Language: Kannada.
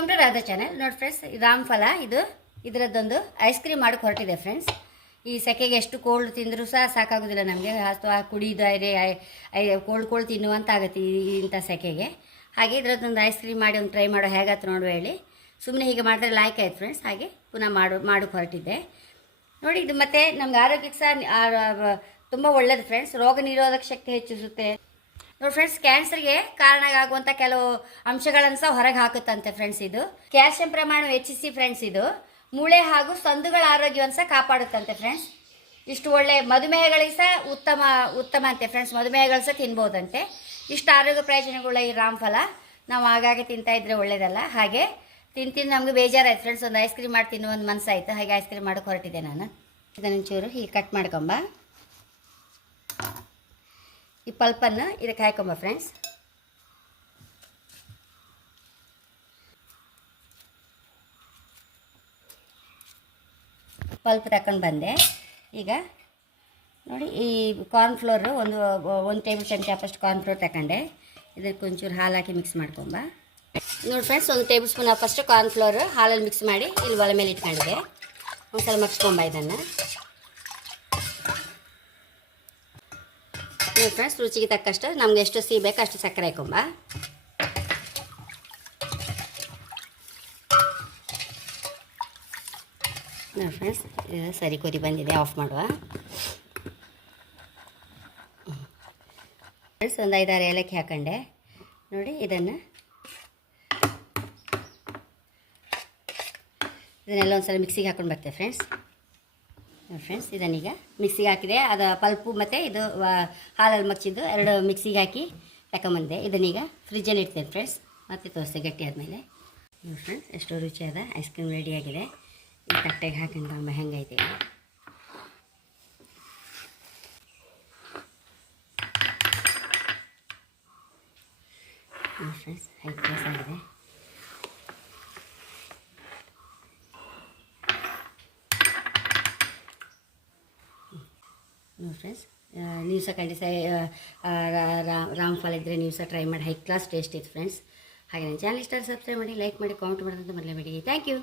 Welcome to Radha channel. ನೋಡಿ ಫ್ರೆಂಡ್ಸ್ ರಾಮ್ ಫಲ, ಇದು ಇದರದ್ದೊಂದು ಐಸ್ ಕ್ರೀಮ್ ಮಾಡಕ್ಕೆ ಹೊರಟಿದೆ ಫ್ರೆಂಡ್ಸ್ ಈ ಸೆಕೆಗೆ ಎಷ್ಟು ಕೋಲ್ಡ್ ತಿಂದರೂ ಸಹ ಸಾಕಾಗೋದಿಲ್ಲ ನಮಗೆ. ಅಥವಾ ಕುಡಿದು ಕೋಲ್ಡ್ ಕೋಲ್ಡ್ ತಿನ್ನುವಂತ ಆಗುತ್ತೆ ಇಂಥ ಸೆಕೆಗೆ. ಹಾಗೆ ಇದರದ್ದೊಂದು ಐಸ್ ಕ್ರೀಮ್ ಮಾಡಿ ಒಂದು ಟ್ರೈ ಮಾಡೋ ಹೇಗಾಯ್ತು ನೋಡುವ ಹೇಳಿ. ಸುಮ್ಮನೆ ಹೀಗೆ ಮಾಡಿದ್ರೆ ಲಾಯ್ಕ್ ಆಯ್ತು ಫ್ರೆಂಡ್ಸ್ ಹಾಗೆ ಪುನಃ ಮಾಡು ಮಾಡೋಕ್ಕೆ ಹೊರಟಿದ್ದೆ ನೋಡಿ, ಇದು ಮತ್ತೆ ನಮ್ಗೆ ಆರೋಗ್ಯಕ್ಕೆ ಸಹ ತುಂಬ ಒಳ್ಳೇದು ಫ್ರೆಂಡ್ಸ್ ರೋಗ ನಿರೋಧಕ ಶಕ್ತಿ ಹೆಚ್ಚಿಸುತ್ತೆ. ನೋಡಿ ಫ್ರೆಂಡ್ಸ್ ಕ್ಯಾನ್ಸರ್ಗೆ ಕಾರಣ ಆಗುವಂಥ ಕೆಲವು ಅಂಶಗಳನ್ನು ಸಹ ಹೊರಗೆ ಹಾಕುತ್ತಂತೆ ಫ್ರೆಂಡ್ಸ್ ಇದು. ಕ್ಯಾಲ್ಸಿಯಂ ಪ್ರಮಾಣ ಹೆಚ್ಚಿಸಿ ಫ್ರೆಂಡ್ಸ್ ಇದು. ಮೂಳೆ ಹಾಗೂ ಸಂದುಗಳ ಆರೋಗ್ಯವನ್ನು ಸಹ ಕಾಪಾಡುತ್ತಂತೆ ಫ್ರೆಂಡ್ಸ್ ಇಷ್ಟು ಒಳ್ಳೆ ಮಧುಮೇಹಗಳಿಗೆ ಸಹ ಉತ್ತಮ ಉತ್ತಮ ಅಂತೆ ಫ್ರೆಂಡ್ಸ್ ಮಧುಮೇಹಗಳು ಸಹ ತಿನ್ಬೋದಂತೆ ಇಷ್ಟು ಆರೋಗ್ಯ ಪ್ರಯೋಜನಗಳ ಈ ರಾಮ್ಫಲ ನಾವು ಆಗಾಗ ತಿಂತಾ ಇದ್ರೆ ಒಳ್ಳೇದಲ್ಲ. ಹಾಗೆ ತಿಂದು ತಿಂದು ನಮಗೆ ಬೇಜಾರಾಯ್ತು ಫ್ರೆಂಡ್ಸ್ ಒಂದು ಐಸ್ ಕ್ರೀಮ್ ಮಾಡಿ ತಿನ್ನೋ ಒಂದು ಮನಸ್ಸಾಯ್ತು ಹಾಗೆ ಐಸ್ ಕ್ರೀಮ್ ಮಾಡೋಕೆ ಹೊರಟಿದ್ದೆ ನಾನು. ಇದನ್ನು ಚೂರು ಹೀಗೆ ಕಟ್ ಮಾಡ್ಕೊಂಬ. ಈ ಪಲ್ಪನ್ನು ಇದಕ್ಕೆ ಹಾಕೊಂಬ ಫ್ರೆಂಡ್ಸ್ ಪಲ್ಪ್ ತಗೊಂಡು ಬಂದೆ. ಈಗ ನೋಡಿ ಈ ಕಾರ್ನ್ಫ್ಲೋರ್ ಒಂದು ಒಂದು ಟೇಬಲ್ ಚಮಚ ಕಾರ್ನ್ ಕಾರ್ನ್ಫ್ಲೋರ್ ತಗೊಂಡೆ ಇದಕ್ಕೆ ಒಂಚೂರು ಹಾಲು ಹಾಕಿ ಮಿಕ್ಸ್ ಮಾಡ್ಕೊಂಬ. ನೋಡಿ ಫ್ರೆಂಡ್ಸ್ ಒಂದು ಟೇಬಲ್ ಸ್ಪೂನ್ ಫಸ್ಟು ಕಾರ್ನ್ಫ್ಲೋರ್ ಹಾಲಲ್ಲಿ ಮಿಕ್ಸ್ ಮಾಡಿ ಇಲ್ಲಿ ಒಲೆ ಮೇಲೆ ಇಟ್ಕೊಂಡಿದೆ ಒಂದ್ಸಲ ಮಗ್ಸ್ಕೊಂಬ ಇದನ್ನು. ನೋಡಿ ಫ್ರೆಂಡ್ಸ್ ರುಚಿಗೆ ತಕ್ಕಷ್ಟು ನಮ್ಗೆ ಎಷ್ಟು ಸಿಹಿ ಬೇಕು ಅಷ್ಟು ಸಕ್ಕರೆ ಹಾಕೊಂಬ ನೋಡಿ ಫ್ರೆಂಡ್ಸ್ ಸರಿ ಕುರಿ ಬಂದಿದೆ ಆಫ್ ಮಾಡುವ. ಫ್ರೆಂಡ್ಸ್ ಒಂದು ಐದಾರು ಏಲಕ್ಕಿ ಹಾಕೊಂಡೆ. ನೋಡಿ, ಇದನ್ನು. ಇದನ್ನೆಲ್ಲ ಒಂದ್ಸಲ ಮಿಕ್ಸಿಗೆ ಹಾಕೊಂಡು ಬರ್ತೇವೆ ಫ್ರೆಂಡ್ಸ್ ಫ್ರೆಂಡ್ಸ್ ಇದನ್ನೀಗ ಮಿಕ್ಸಿಗೆ ಹಾಕಿದೆ. ಅದು ಪಲ್ಪು ಮತ್ತು ಇದು ಹಾಲಲ್ಲಿ ಮಗ್ಚಿದ್ದು ಎರಡು ಮಿಕ್ಸಿಗೆ ಹಾಕಿ ತಗೊಂಬಂದೆ ಇದನ್ನೀಗ ಫ್ರಿಜ್ಜಲ್ಲಿ ಇಡ್ತೇನೆ ಫ್ರೆಂಡ್ಸ್ ಮತ್ತೆ ತೋರಿಸ್ತೆ ಗಟ್ಟಿ ಆದಮೇಲೆ. ನೋಡಿ ಫ್ರೆಂಡ್ಸ್ ಎಷ್ಟು ರುಚಿಯಾದ ಐಸ್ ಕ್ರೀಮ್ ರೆಡಿಯಾಗಿದೆ ಈ ತಟ್ಟೆಗೆ ಹಾಕೊಂಡು ಹೆಂಗೈತೆ. ನೋಡಿ ಫ್ರೆಂಡ್ಸ್ ಐದು ಪ್ಲೇಸ್ ಆಗಿದೆ. ನೋಡಿ ಫ್ರೆಂಡ್ಸ್ ನೀವು ಸಹ ಖಂಡಿತ ರಾಮ್ ಫಾಲ್ ಇದ್ದರೆ ನೀವು ಸಹ ಟ್ರೈ ಮಾಡಿ ಹೈ ಕ್ಲಾಸ್ ಟೇಸ್ಟ್ ಇತ್ತು ಫ್ರೆಂಡ್ಸ್ ಹಾಗೆ ನನ್ನ ಚಾನಲ್ ಇಷ್ಟ ಸಬ್ಸ್ಕ್ರೈಬ್ ಮಾಡಿ ಲೈಕ್ ಮಾಡಿ ಕಾಮೆಂಟ್ ಮಾಡೋದಂತ ಮರಲೇಬೇಡಿ. Thank you